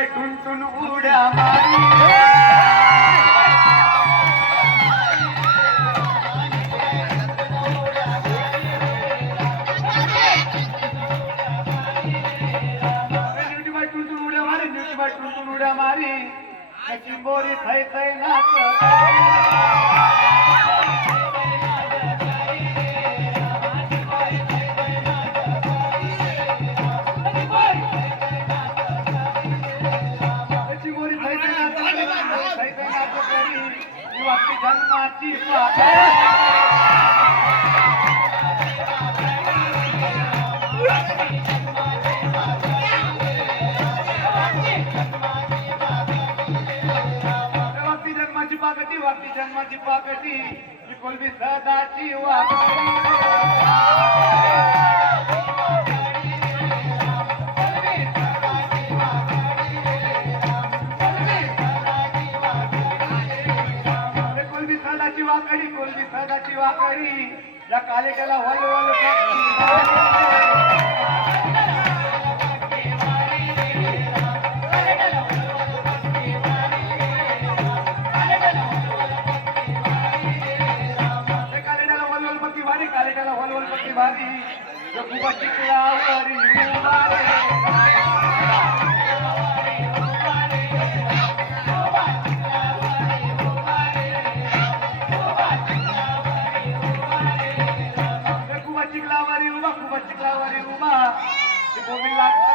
bye Tuntun उड्या मारी टुनटुन उड्या मारी चिंबोरी थै थै नाच चिंबोरी थै थै नाच करी वाटती जन्माची वागती जन्माची पाकटी ही कोलबी सदाची वागती कोलबी सदाची वाकडी या कालेट्याला वल वल कालेट्याला वलवल पट्टी भारी जो खूप चिकलावरी खूप चिकलावरी उभा खूप चिकलावरी उभा गोविंद